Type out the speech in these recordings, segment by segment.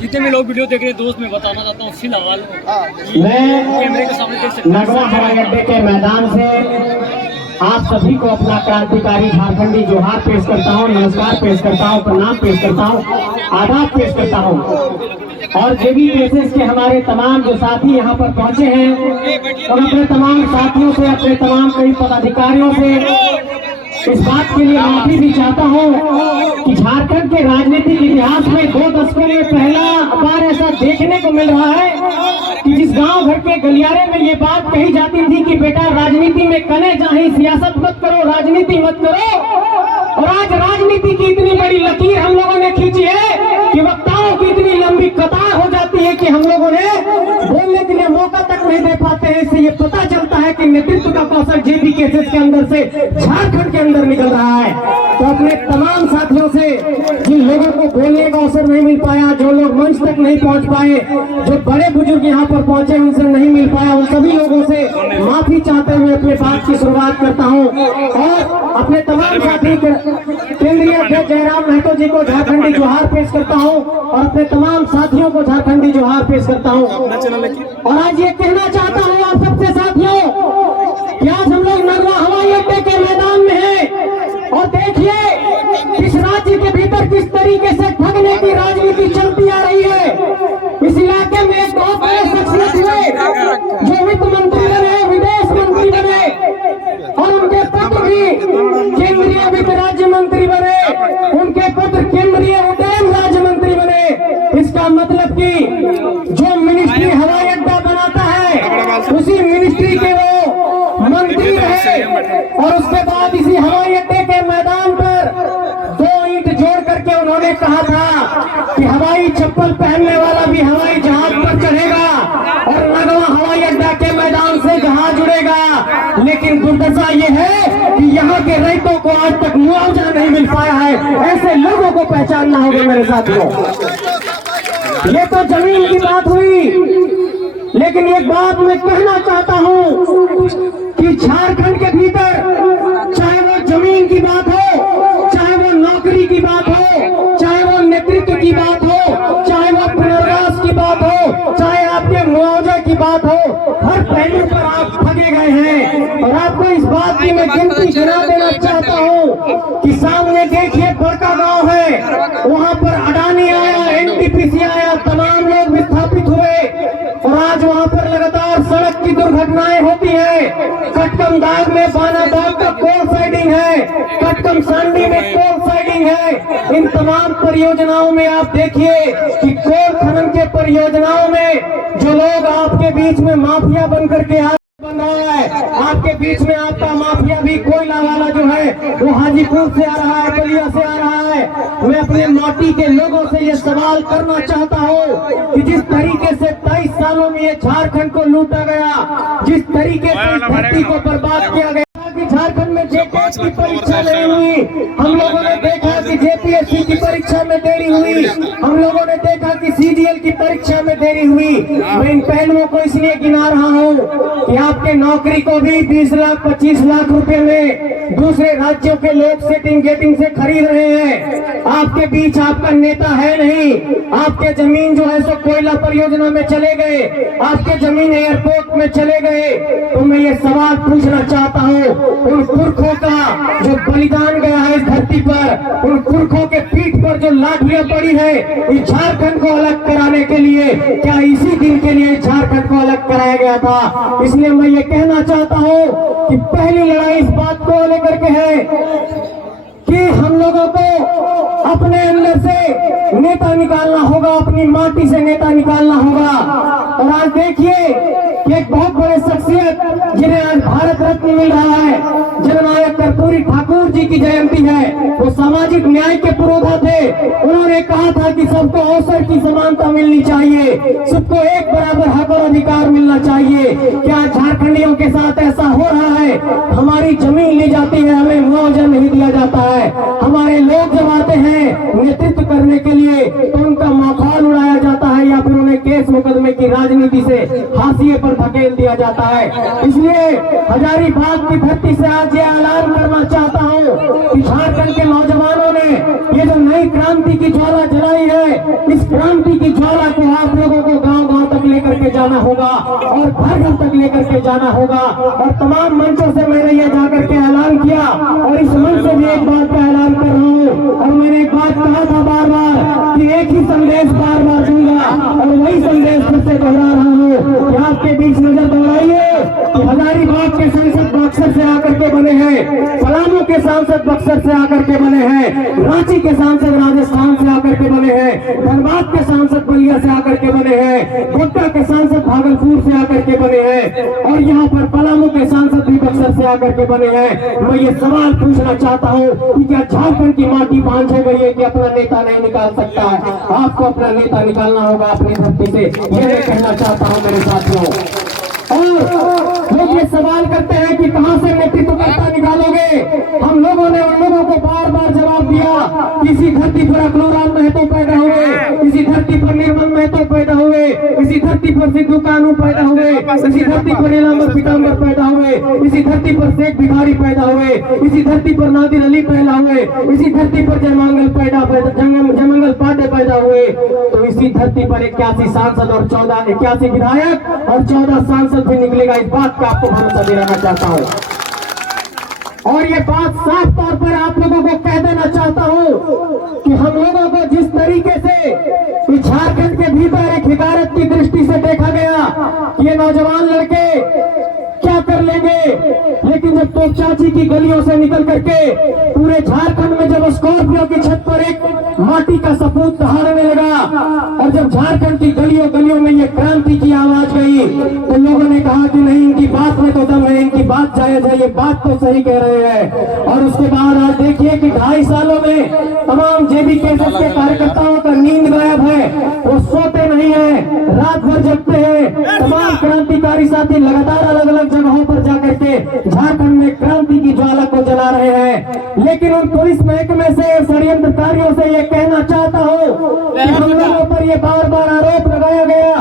जितने भी लोग वीडियो देख रहे हैं दोस्त मैं बताना चाहता हूँ फिलहाल मैं कैमरे के सामने देख सकते नगवा हवाई अड्डे के मैदान से आप सभी को अपना क्रांतिकारी झारखंडी जोहार पेश करता हूँ, नमस्कार पेश करता हूँ, प्रणाम पेश करता हूँ, आदाब पेश करता हूँ। और जेबी केसेस के हमारे तमाम जो साथी यहाँ पर पहुंचे हैं और अपने तमाम साथियों से, अपने तमाम कई पदाधिकारियों से इस बात के लिए माफी भी चाहता हूँ कि झारखंड के राजनीतिक इतिहास में 2 दशकों में पहला बार ऐसा देखने को मिल रहा है कि जिस गांव घर के गलियारे में ये बात कही जाती थी कि बेटा राजनीति में कने जाही, सियासत मत करो, राजनीति मत करो, और आज राजनीति की इतनी बड़ी लकीर हम लोगों ने खींची है कि वक्ताओं की इतनी लंबी कतार हो जाती है कि हम लोगों ने बोलने के लिए मौका तक नहीं दे पाते हैं। इससे ये पता चलता है कि नेतृत्व का कौशल जेबी केसेस के अंदर से झारखंड के अंदर निकल रहा है। तो अपने तमाम साथियों से, जिन लोगों को बोलने का अवसर नहीं मिल पाया, जो लोग मंच तक नहीं पहुंच पाए, जो बड़े बुजुर्ग यहाँ पर पहुंचे उनसे नहीं मिल पाया, उन सभी लोगों से माफी चाहते हुए अपने बात की शुरुआत करता हूँ और अपने तमाम साथी केंद्रीय अध्यक्ष जयराम महतो जी को झारखंडी जोहार पेश करता हूँ और अपने तमाम साथियों को झारखंडी जोहार पेश करता हूँ। और आज ये कहना चाहता हूँ आप सबसे साथियों कि आज हम लोग नगवा हवाई अड्डे के मैदान में हैं और देखिए इस राज्य के भीतर किस तरीके से ठगने की राजनीति चलती आ रही है। इस इलाके में एक बहुत बड़े शख्सियत हुए जो वित्त मंत्री बने, विदेश मंत्री बने और उनके पुत्र भी केंद्रीय वित्त राज्य मंत्री बने, उनके पुत्र केंद्रीय उड्डयन राज्य मंत्री बने। इसका मतलब कि जो मिनिस्ट्री हवाई अड्डा बनाता है उसी मिनिस्ट्री के वो मंत्री रहे और उसके बाद इसी हवाई अड्डे के मैदान पर 2 ईंट जोड़ करके उन्होंने कहा था कि हवाई चप्पल पहनने वाला भी हवाई जहाज पर चढ़ेगा और नगवा हवाई अड्डा के मैदान से जहाज उड़ेगा। लेकिन दुर्दशा ये है कि यहाँ के रैयतों को आज तक मुआवजा नहीं मिल पाया है। ऐसे लोगों को पहचानना होगा मेरे साथियों। ये तो जमीन की बात हुई, लेकिन एक बात मैं कहना चाहता हूँ कि झारखंड के भीतर चाहे वो जमीन की बात हो, चाहे वो नौकरी की बात हो, चाहे वो नेतृत्व की बात हो, चाहे वो पुनर्वास की बात हो, चाहे आपके मुआवजे की बात हो, हर पहलू पर आप ठगे गए हैं। और आपको इस बात की मैं गिनती गिना देना चाहता हूँ कि सामने देखिए बड़का गांव है, वहाँ पर अडानी आया, एनटीपीसी आया, तमाम लोग विस्थापित हुए और आज वहाँ पर लगातार सड़क की दुर्घटनाएं होती है। कटकम दाग में बानाबाग का कोल साइडिंग है, कटकम सांडी में कोल साइडिंग है। इन तमाम परियोजनाओं में आप देखिए कि कोल खनन के परियोजनाओं में जो लोग आपके बीच में माफिया बन करके बन रहा है, आपके बीच में आपका माफिया भी कोयला वाला जो है वो हाजीपुर से आ रहा है, बलिया से आ रहा है। मैं अपने माटी के लोगों से ये सवाल करना चाहता हूँ कि जिस तरीके से 23 सालों में ये झारखंड को लूटा गया, जिस तरीके से इस धरती को बर्बाद किया गया, झारखंड में जेपीएससी की परीक्षा नहीं हुई, हम लोगों ने देखा कि जेपीएससी की परीक्षा में देरी हुई, हम लोगों ने देखा कि सीजीएल की परीक्षा में देरी हुई। मैं इन पहलुओं को इसलिए गिना रहा हूँ कि आपके नौकरी को भी 20 लाख 25 लाख रुपए में दूसरे राज्यों के लोग सेटिंग गेटिंग से खरीद रहे हैं। आपके बीच आपका नेता है नहीं, आपके जमीन जो है सो कोयला परियोजना में चले गए, आपके जमीन एयरपोर्ट में चले गए। तो मैं ये सवाल पूछना चाहता हूँ उन पुरखों का जो बलिदान गया है इस धरती पर, उन पुरखों के पीठ पर जो लाठियां पड़ी है इस झारखंड को अलग कराने के लिए, क्या इसी दिन के लिए झारखंड को अलग कराया गया था? इसलिए मैं ये कहना चाहता हूँ कि पहली लड़ाई इस बात को लेकर के है कि हम लोगों को अपने अंदर से नेता निकालना होगा, अपनी माटी से नेता निकालना होगा। और आज देखिए कि एक बहुत बड़े शख्सियत जिन्हें आज भारत रत्न मिल रहा है, जननायक कर्पूरी ठाकुर जी की जयंती है, वो सामाजिक न्याय के पुरोधा थे। उन्होंने कहा था कि सबको अवसर की समानता मिलनी चाहिए, सबको एक बराबर हक और अधिकार मिलना चाहिए। क्या झारखंडियों के साथ ऐसा हो रहा है? हमारी जमीन ली जाती है, हमें मुआवजा नहीं दिया जाता है। हमारे लोग जब आते हैं नेतृत्व करने के लिए तो उनका माखौल उड़ाया जाता है या फिर उन्हें केस मुकदमे की राजनीति से हाशिए पर धकेल दिया जाता है। इसलिए हजारीबाग की धरती से आज ये ऐलान करना चाहता हूँ कि झारखंड के नौजवानों ने ये जो नई क्रांति की ज्वाला जलाई है, इस क्रांति की ज्वाला को आप लोगों को गांव-गांव तक लेकर के जाना होगा और घर-घर तक लेकर के जाना होगा। और तमाम मंचों से मैंने ये जाकर के ऐलान किया और इस मंच से भी एक बात का ऐलान कर रहा हूँ। और मैंने एक बात कहा था बार बार कि एक ही संदेश बार बार दूंगा और वही संदेश फिर से दोहरा रहा हूँ कि आपके बीच नजर दोहराइए कि हजारीबाग के सांसद बक्सर से आकर के बने हैं, पलामू के सांसद बक्सर से आकर के बने हैं, रांची के सांसद राजस्थान से आकर के बने हैं, धनबाद के सांसद बलिया से आकर के बने हैं, गोड्डा के सांसद भागलपुर से आकर के बने हैं और यहाँ पर पलामू के सांसद भी बक्सर से आकर के बने हैं। मैं ये सवाल पूछना चाहता हूँ कि क्या झारखंड की माटी 5-6 गई है कि अपना नेता नहीं निकाल सकता है? आपको अपना नेता निकालना होगा अपनी धरती से, ये मैं कहना चाहता हूँ मेरे साथियों। और लोग ये सवाल करते हैं कि कहां से नेतृत्वकर्ता निकालोगे? हम लोगों ने उन लोगों को बार बार जवाब दिया, किसी धरती पर अखिलराम महतो पैदा हुए, किसी धरती पर निर्मल महतो पैदा हुए, इसी धरती पर सिद्धू कानू पैदा हुए, इसी धरती पर नीलांबर पीताम्बर पैदा हुए, इसी धरती पर शेख भिखारी पैदा हुए, इसी धरती पर नादिर अली पैदा हुए, इसी धरती पर जयमंगल पांडे पैदा हुए। तो इसी धरती पर 81 सांसद और 81 विधायक और 14 सांसद भी निकलेगा, इस बात का आपको भरोसा दिलाना चाहता हूँ। और ये बात साफ तौर पर आप लोगों को कह देना चाहता हूँ कि हम लोगों को जिस तरीके से झारखंड के भीतर एक हिकारत की दृष्टि से देखा गया, ये नौजवान लड़के क्या कर लेंगे, लेकिन जब तो चाची की गलियों से निकल करके पूरे झारखंड में जब स्कॉर्पियो की छत पर एक माटी का सपूत दहाड़ने लगा और जब झारखंड की गलियों गलियों में ये क्रांति की आवाज गई तो लोगों ने कहा कि नहीं, इनकी बात में तो दम है, इनकी बात जायज है, ये बात तो सही कह रहे हैं। और उसके बाद आज देखिए कि 2.5 सालों में तमाम जेबी केसेस के कार्यकर्ताओं का नींद गायब है, वो सोते नहीं है, रात भर जगते हैं। तमाम क्रांतिकारी साथी लगातार अलग अलग जगहों पर जाकर के झारखंड में क्रांति की ज्वाला को जला रहे हैं। लेकिन उन पुलिस महकमे से, षड्यंत्रकारियों से ये कहना चाहता हूँ कि हम लोगों पर ये बार बार आरोप लगाया गया,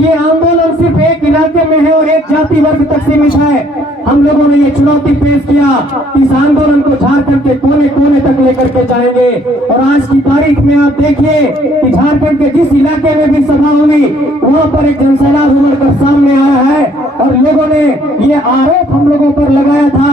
ये आंदोलन सिर्फ एक इलाके में है और एक जाति वर्ग तक सीमित है। हम लोगों ने ये चुनौती पेश किया कि इस आंदोलन को झारखंड के कोने कोने तक लेकर के जाएंगे। और आज की तारीख में आप देखिए कि झारखंड के जिस इलाके में भी सभा हुई वहाँ पर एक जनसैलाब उमड़ कर सामने आया है और लोगों ने ये आरोप हम लोगों पर लगाया था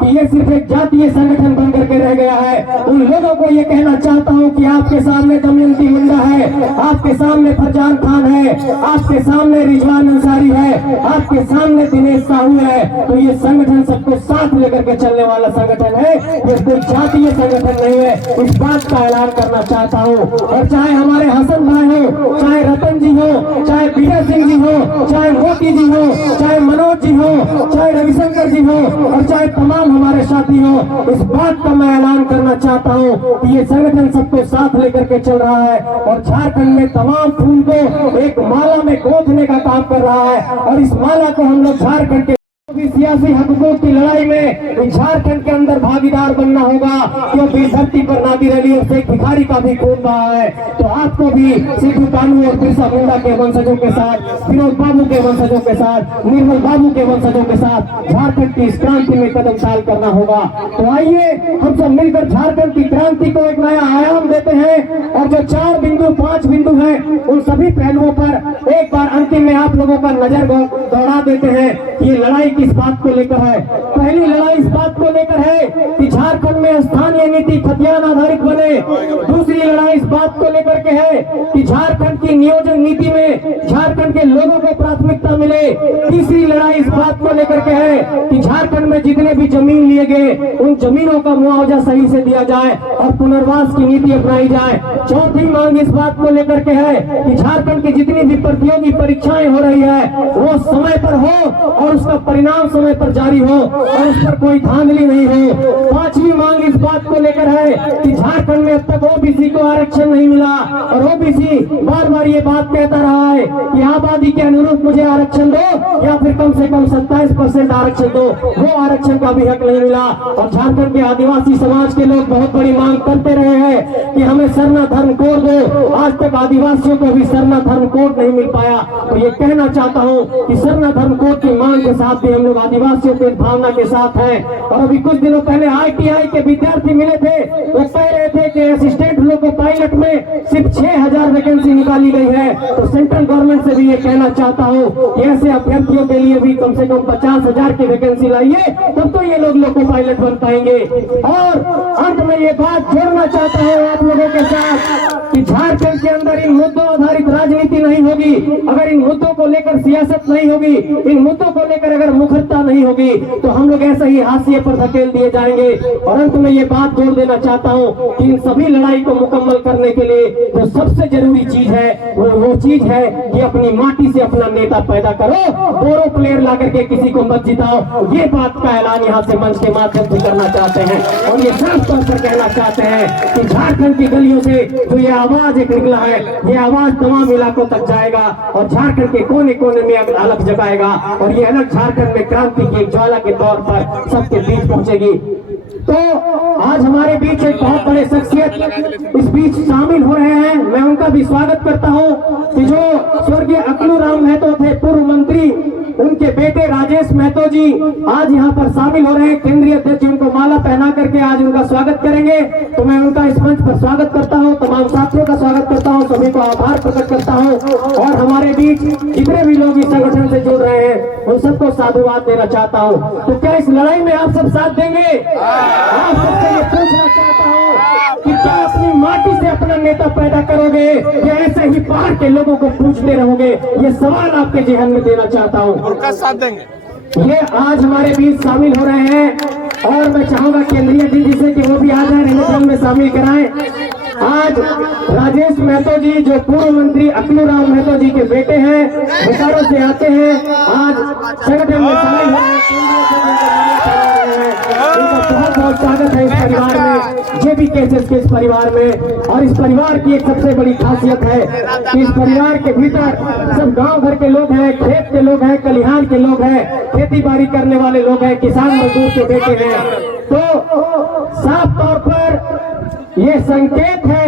कि ये सिर्फ एक जातीय संगठन बन करके रह गया है। उन लोगों को ये कहना चाहता हूँ कि आपके सामने दमयंती मुंडा है, आपके सामने फरजान खान है, आपके सामने रिजवान अंसारी है, आपके सामने दिनेश साहू है। तो ये संगठन सबको साथ लेकर के चलने वाला संगठन है, ये कोई जातीय संगठन नहीं है। इस बात का ऐलान करना चाहता हूँ। और चाहे हमारे हसन भाई हो, चाहे रतन जी हो, चाहे बीरा सिंह जी हो, चाहे मोती जी हो, चाहे मनोज जी हो, चाहे रविशंकर जी हो और चाहे तमाम हमारे साथी हो, इस बात का मैं ऐलान करना चाहता हूँ कि ये संगठन सबको साथ लेकर के चल रहा है और झारखंड में तमाम फूल को एक माला में गोथने का काम कर रहा है। और इस माला को हम लोग झारखंड के सियासी हकूकों की लड़ाई में झारखंड के अंदर भागीदार बनना होगा, क्योंकि धरती पर नादिर अली और शेख भिखारी का भी खून बहा है। तो आपको भी सिद्धू कानू और बिरसा मुंडा के वंशजों के साथ, फिरोज बाबू के वंशजों के साथ, निर्मल बाबू के वंशजों के साथ झारखंड की इस क्रांति में कदम ताल करना होगा। तो आइए हम सब मिलकर झारखंड की क्रांति को एक नया आयाम देते हैं और जो 4 बिंदु 5 बिंदु हैं उन सभी पहलुओं पर एक बार अंतिम में आप लोगों का नजर दौड़ा देते हैं। ये लड़ाई किस बात को लेकर है? पहली लड़ाई इस बात को लेकर है कि झारखंड में स्थानीय नीति खतियान आधारित बने। दूसरी लड़ाई इस बात को लेकर के है कि झारखंड की नियोजन नीति में झारखंड के लोगों को प्राथमिकता मिले। तीसरी लड़ाई इस बात को लेकर के है कि झारखंड में जितने भी जमीन लिए गए उन जमीनों का मुआवजा सही से दिया जाए और पुनर्वास की नीति अपनाई जाए। चौथी मांग इस बात को लेकर के है कि झारखंड की जितनी भी प्रतियोगी परीक्षाएं हो रही है वो समय पर हो और उसका परिणाम समय पर जारी हो और उस पर कोई धांधली नहीं हो। पांचवी मांग इस बात को लेकर है कि झारखंड में अब तक ओबीसी को आरक्षण नहीं मिला और ओबीसी बार बार ये बात कहता रहा है कि आबादी के अनुरूप मुझे आरक्षण दो या फिर कम से कम 27% आरक्षण दो, वो आरक्षण का भी हक नहीं मिला। और झारखंड के आदिवासी समाज के लोग बहुत बड़ी मांग करते रहे हैं कि हमें सरना धर्म कोड दो। आज तक आदिवासियों को भी सरना धर्म कोड नहीं मिल पाया। तो ये कहना चाहता हूँ कि सरना धर्म कोड की मांग के साथ भी हम लोग आदिवासियों की भावना के साथ हैं। और अभी कुछ दिनों पहले ITI के विद्यार्थी मिले थे, वो कह रहे थे कि असिस्टेंट लोको पायलट में सिर्फ 6000 वैकेंसी निकाली गई है। तो सेंट्रल गवर्नमेंट से भी ये कहना चाहता हूँ कि ऐसे अभ्यर्थियों के लिए भी कम से कम 50,000 की वैकेंसी लाइए, तब तो ये लोग लोको पायलट बन पाएंगे। और अंत में ये बात जोड़ना चाहता हूँ आप लोगों के साथ कि झारखंड के अंदर इन मुद्दों आधारित राजनीति नहीं होगी, अगर इन मुद्दों को लेकर सियासत नहीं होगी, इन मुद्दों को लेकर अगर मुखरता नहीं होगी, तो हम लोग ऐसे ही हाशिए पर धकेल दिए जाएंगे। और अंत में ये बात जोड़ देना चाहता हूँ कि इन सभी लड़ाई को मुकम्मल करने के लिए जो सबसे जरूरी चीज है वो चीज है कि अपनी माटी से अपना नेता पैदा करो, बोरो प्लेयर ला करके किसी को मत जिताओ। ये बात का ऐलान यहाँ से मंच के माध्यम से करना चाहते हैं और ये साफ तौर पर कहना चाहते हैं कि झारखंड की गलियों से जो ये आवाज एक निकला है, ये आवाज तमाम इलाकों तक जाएगा और झारखंड के कोने कोने में अलग जगाएगा और ये अलग झारखंड में क्रांति की एक ज्वाला के तौर पर सबके बीच पहुंचेगी। तो आज हमारे बीच एक बहुत बड़े शख्सियत इस बीच शामिल हो रहे हैं, मैं उनका भी स्वागत करता हूं कि जो स्वर्गीय अकलू राम महतो थे, पूर्व मंत्री, उनके बेटे राजेश महतो जी आज यहाँ पर शामिल हो रहे हैं। केंद्रीय अध्यक्ष उनको माला पहना करके आज उनका स्वागत करेंगे। तो मैं उनका इस मंच पर स्वागत करता हूँ, तमाम साथियों का स्वागत करता हूँ, सभी को आभार प्रकट करता हूँ और हमारे बीच जितने भी लोग इस संगठन से जुड़ रहे हैं उन सबको साधुवाद देना चाहता हूँ। तो क्या इस लड़ाई में आप सब साथ देंगे? आप सबसे ये पूछना चाहता हूँ कि क्या अपनी माटी से अपना नेता पैदा करोगे या ऐसे ही बाहर के लोगों को पूछते रहोगे? ये सवाल आपके जहन में देना चाहता हूँ। उनका साथ देंगे। ये आज हमारे बीच शामिल हो रहे हैं और मैं चाहूंगा केंद्रीय डीजी से कि वो भी आ जाए, रिलेशन में शामिल कराएं। आज राजेश महतो जी जो पूर्व मंत्री अकलू राम महतो जी के बेटे हैं, बोकारो से आते हैं, आज संगठन में शामिल हो रहे हैं। इनका बहुत बहुत स्वागत है इस परिवार में, जेबी केसेस के इस परिवार में। और इस परिवार की एक सबसे बड़ी खासियत है कि इस परिवार के भीतर सब गांव भर के लोग हैं, खेत के लोग हैं, खलिहान के लोग हैं, खेती बाड़ी करने वाले लोग हैं, किसान मजदूर के बेटे हैं। तो साफ तौर पर ये संकेत है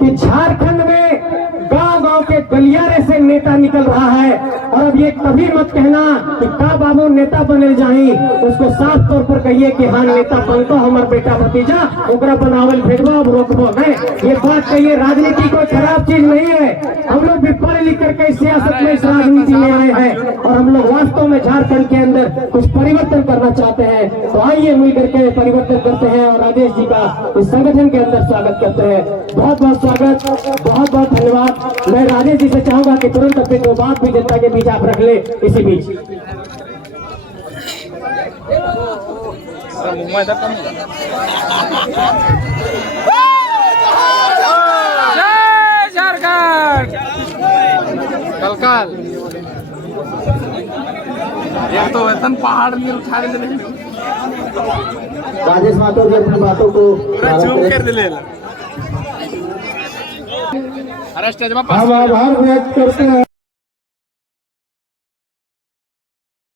कि झारखंड में गांव गांव के गलियारे से नेता निकल रहा है। और अब ये कभी मत कहना कि का बाबू नेता बने जाही, उसको साफ तौर पर कहिए कि हाँ नेता बनतो हमार बेटा भतीजा, ओकरा बनावल भेजबो अब रोकबो नहीं। ये बात कहिए, राजनीति कोई खराब चीज नहीं है। हम लोग भी पढ़ लिख करके सियासत में इस राजनीति में आए हैं और हम लोग वास्तव में झारखंड के अंदर कुछ परिवर्तन करना चाहते हैं। तो आइए मिल करके परिवर्तन करते हैं और राजेश जी का इस संगठन के अंदर स्वागत करते हैं। बहुत बहुत स्वागत, बहुत बहुत धन्यवाद। मैं राजेश जी से चाहूंगा कि तुरंत अपनी दो बात भी जनता के बीच आप रख ले इसी बीच। जय झारखंड। कल एक तो वेतन पहाड़ में उठा रहे थे। राजेश महतो जी अपनी बातों को चूम कर दिले। अरे स्टेज में हम आभार व्यक्त करते हैं।